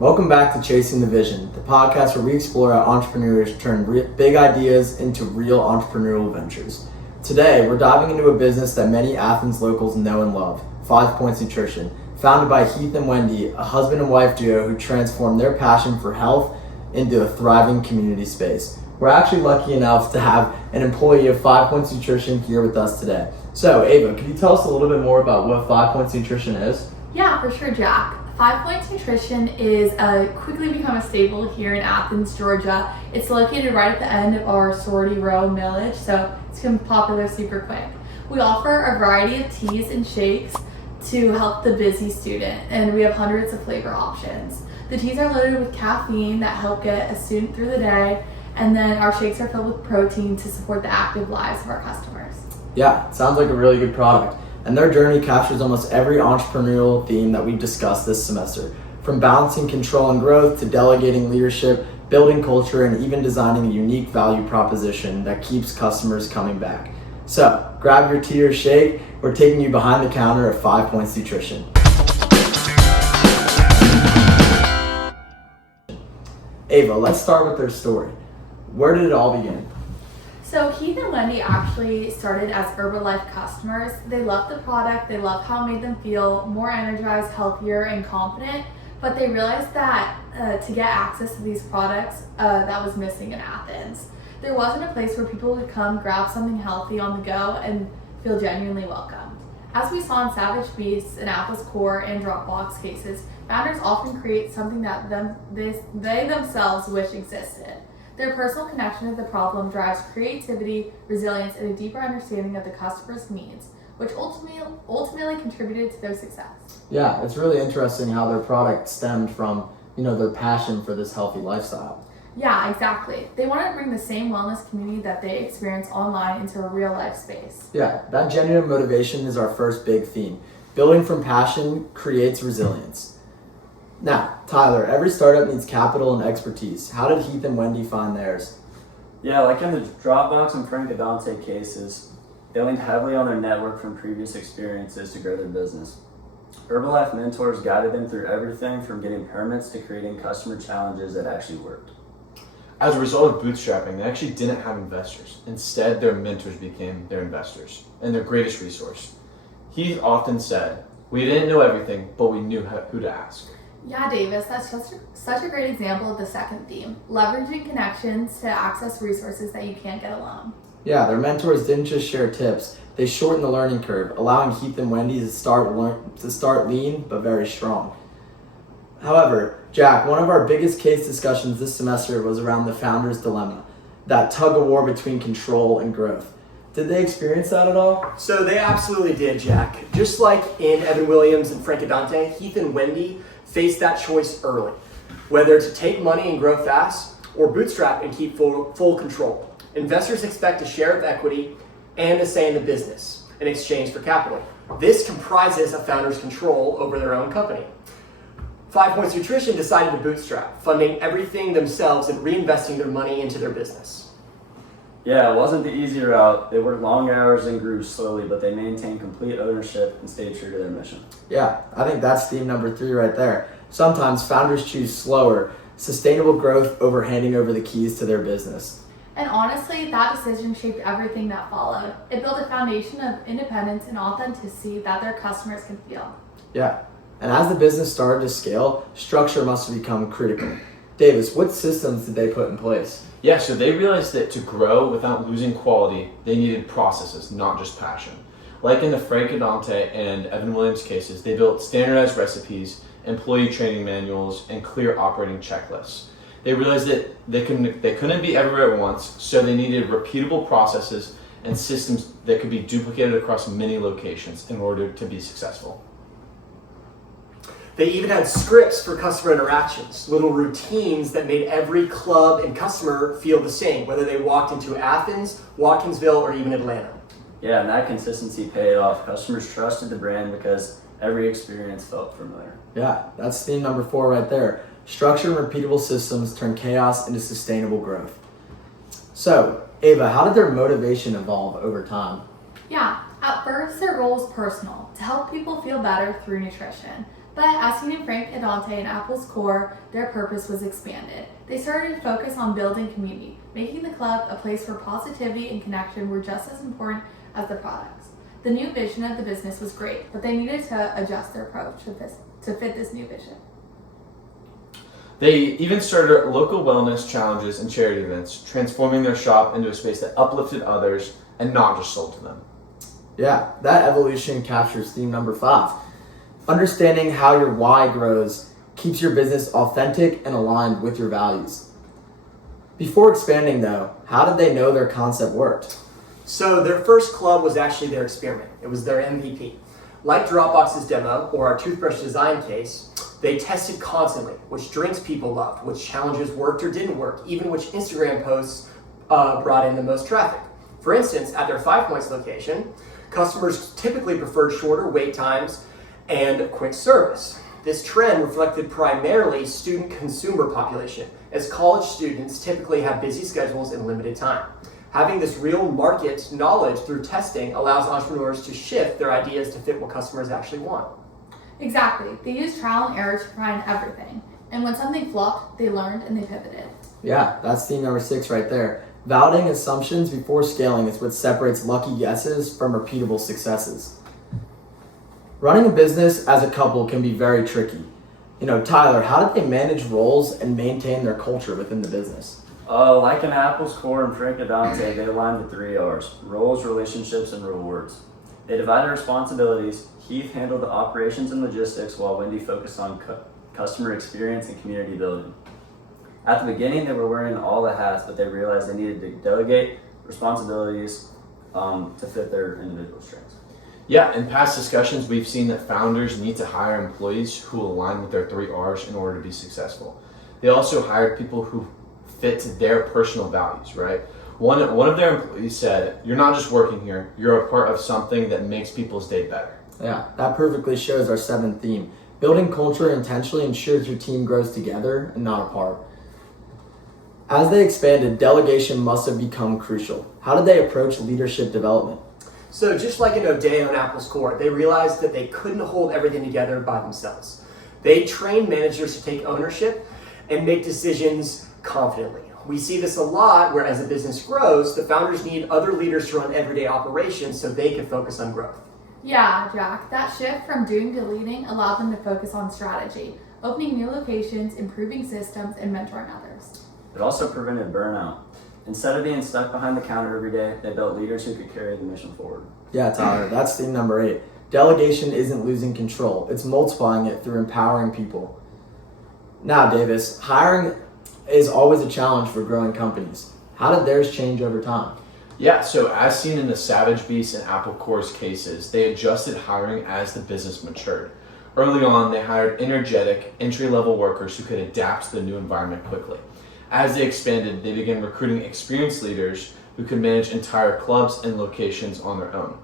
Welcome back to Chasing the Vision, the podcast where we explore how entrepreneurs turn big ideas into real entrepreneurial ventures. Today, we're diving into a business that many Athens locals know and love, 5 Points Nutrition, founded by Heath and Wendy, a husband and wife duo who transformed their passion for health into a thriving community space. We're actually lucky enough to have an employee of 5 Points Nutrition here with us today. So, Ava, could you tell us a little bit more about what 5 Points Nutrition is? Yeah, for sure, Jack. 5 Points Nutrition is quickly become a staple here in Athens, Georgia. It's located right at the end of our Sorority Row Village, so it's become popular super quick. We offer a variety of teas and shakes to help the busy student, and we have hundreds of flavor options. The teas are loaded with caffeine that help get a student through the day, and then our shakes are filled with protein to support the active lives of our customers. Yeah, it sounds like a really good product. And their journey captures almost every entrepreneurial theme that we've discussed this semester, from balancing control and growth to delegating leadership, building culture, and even designing a unique value proposition that keeps customers coming back. So, grab your tea or shake. We're taking you behind the counter at 5 Points Nutrition. Ava, let's start with their story. Where did it all begin? So Heath and Wendy actually started as Herbalife customers. They loved the product, they loved how it made them feel more energized, healthier, and confident, but they realized that to get access to these products, that was missing in Athens. There wasn't a place where people would come grab something healthy on the go and feel genuinely welcomed. As we saw in Savage Beasts and Apple's Core and Dropbox cases, founders often create something that they themselves wish existed. Their personal connection to the problem drives creativity, resilience, and a deeper understanding of the customer's needs, which ultimately contributed to their success. Yeah, it's really interesting how their product stemmed from, their passion for this healthy lifestyle. Yeah, exactly. They wanted to bring the same wellness community that they experience online into a real life space. Yeah, that genuine motivation is our first big theme. Building from passion creates resilience. Now, Tyler, every startup needs capital and expertise. How did Heath and Wendy find theirs? Yeah, like in the Dropbox and Frank Adante cases, they leaned heavily on their network from previous experiences to grow their business. Herbalife mentors guided them through everything from getting permits to creating customer challenges that actually worked. As a result of bootstrapping, they actually didn't have investors. Instead, their mentors became their investors and their greatest resource. Heath often said, "We didn't know everything, but we knew who to ask." Yeah, Davis, that's just such a great example of the second theme, leveraging connections to access resources that you can't get alone. Yeah, their mentors didn't just share tips, they shortened the learning curve, allowing Heath and Wendy to start lean but very strong. However, Jack, one of our biggest case discussions this semester was around the founder's dilemma, that tug of war between control and growth. Did they experience that at all? So they absolutely did, Jack. Just like in Evan Williams and Frank Adante, Heath and Wendy faced that choice early, whether to take money and grow fast or bootstrap and keep full control. Investors expect a share of equity and a say in the business in exchange for capital. This comprises a founder's control over their own company. 5 Points Nutrition decided to bootstrap, funding everything themselves and reinvesting their money into their business. Yeah, it wasn't the easy route. They worked long hours and grew slowly, but they maintained complete ownership and stayed true to their mission. Yeah, I think that's theme number 3 right there. Sometimes founders choose slower, sustainable growth over handing over the keys to their business. And honestly, that decision shaped everything that followed. It built a foundation of independence and authenticity that their customers can feel. Yeah, and as the business started to scale, structure must have become critical. Davis, what systems did they put in place? Yeah, so they realized that to grow without losing quality, they needed processes, not just passion. Like in the Frank Adante and Evan Williams cases, they built standardized recipes, employee training manuals, and clear operating checklists. They realized that they couldn't be everywhere at once, so they needed repeatable processes and systems that could be duplicated across many locations in order to be successful. They even had scripts for customer interactions, little routines that made every club and customer feel the same, whether they walked into Athens, Watkinsville, or even Atlanta. Yeah, and that consistency paid off. Customers trusted the brand because every experience felt familiar. Yeah, that's theme number 4 right there. Structured and repeatable systems turn chaos into sustainable growth. So, Ava, how did their motivation evolve over time? Yeah, at first their goal was personal, to help people feel better through nutrition. But as seen in Frank Adante and Apple's core, their purpose was expanded. They started to focus on building community, making the club a place where positivity and connection were just as important as the products. The new vision of the business was great, but they needed to adjust their approach to fit this new vision. They even started local wellness challenges and charity events, transforming their shop into a space that uplifted others and not just sold to them. Yeah, that evolution captures theme number 5. Understanding how your why grows keeps your business authentic and aligned with your values. Before expanding though, how did they know their concept worked? So their first club was actually their experiment. It was their MVP. Like Dropbox's demo or our toothbrush design case, they tested constantly which drinks people loved, which challenges worked or didn't work, even which Instagram posts brought in the most traffic. For instance, at their 5 Points location, customers typically preferred shorter wait times and quick service. This trend reflected primarily student consumer population, as college students typically have busy schedules and limited time. Having this real market knowledge through testing allows entrepreneurs to shift their ideas to fit what customers actually want. Exactly. They used trial and error to find everything. And when something flopped, they learned and they pivoted. Yeah, that's theme number 6 right there. Validating assumptions before scaling is what separates lucky guesses from repeatable successes. Running a business as a couple can be very tricky. Tyler, how did they manage roles and maintain their culture within the business? Like in Apple's core and Frank Adante, they aligned the 3 R's: roles, relationships, and rewards. They divided responsibilities. Heath handled the operations and logistics, while Wendy focused on customer experience and community building. At the beginning, they were wearing all the hats, but they realized they needed to delegate responsibilities to fit their individual strengths. Yeah, in past discussions, we've seen that founders need to hire employees who align with their 3 R's in order to be successful. They also hired people who fit to their personal values, right? One of their employees said, "You're not just working here, you're a part of something that makes people's day better." Yeah, that perfectly shows our 7th theme. Building culture intentionally ensures your team grows together and not apart. As they expanded, delegation must have become crucial. How did they approach leadership development? So just like in O'Day on Apple's core, they realized that they couldn't hold everything together by themselves. They trained managers to take ownership and make decisions confidently. We see this a lot where as a business grows, the founders need other leaders to run everyday operations so they can focus on growth. Yeah, Jack, that shift from doing to leading allowed them to focus on strategy, opening new locations, improving systems, and mentoring others. It also prevented burnout. Instead of being stuck behind the counter every day, they built leaders who could carry the mission forward. Yeah, Tyler, that's theme number 8. Delegation isn't losing control. It's multiplying it through empowering people. Now, Davis, hiring is always a challenge for growing companies. How did theirs change over time? Yeah, so as seen in the Savage Beast and Apple Core's cases, they adjusted hiring as the business matured. Early on, they hired energetic, entry-level workers who could adapt to the new environment quickly. As they expanded, they began recruiting experienced leaders who could manage entire clubs and locations on their own.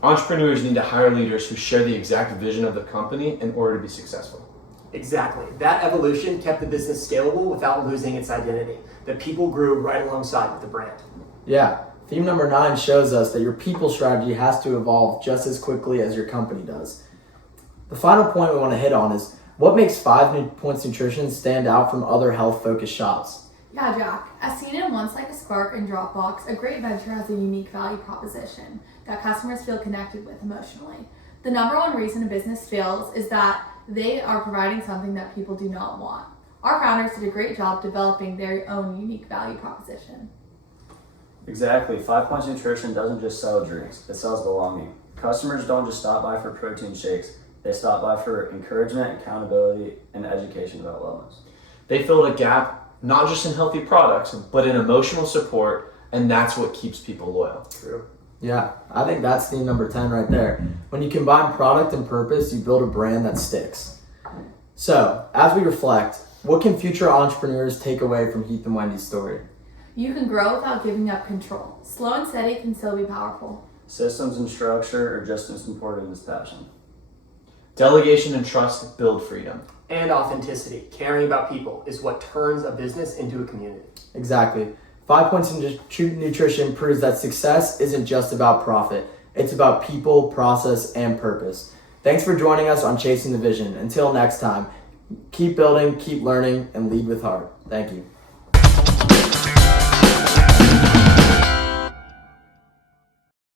Entrepreneurs need to hire leaders who share the exact vision of the company in order to be successful. Exactly. That evolution kept the business scalable without losing its identity. The people grew right alongside with the brand. Yeah, theme number 9 shows us that your people strategy has to evolve just as quickly as your company does. The final point we want to hit on is what makes 5 Points Nutrition stand out from other health-focused shops? Yeah, Jack. As seen in Once Like a Spark and Dropbox, a great venture has a unique value proposition that customers feel connected with emotionally. The number one reason a business fails is that they are providing something that people do not want. Our founders did a great job developing their own unique value proposition. Exactly. 5 Points Nutrition doesn't just sell drinks, it sells belonging. Customers don't just stop by for protein shakes, they stop by for encouragement, accountability, and education about wellness. They filled a gap not just in healthy products, but in emotional support, and that's what keeps people loyal. True. Yeah, I think that's theme number 10 right there. When you combine product and purpose, you build a brand that sticks. So, as we reflect, what can future entrepreneurs take away from Heath and Wendy's story? You can grow without giving up control. Slow and steady can still be powerful. Systems and structure are just as important as passion. Delegation and trust build freedom. And authenticity, caring about people, is what turns a business into a community. Exactly. 5 Points Nutrition proves that success isn't just about profit. It's about people, process, and purpose. Thanks for joining us on Chasing the Vision. Until next time, keep building, keep learning, and lead with heart. Thank you.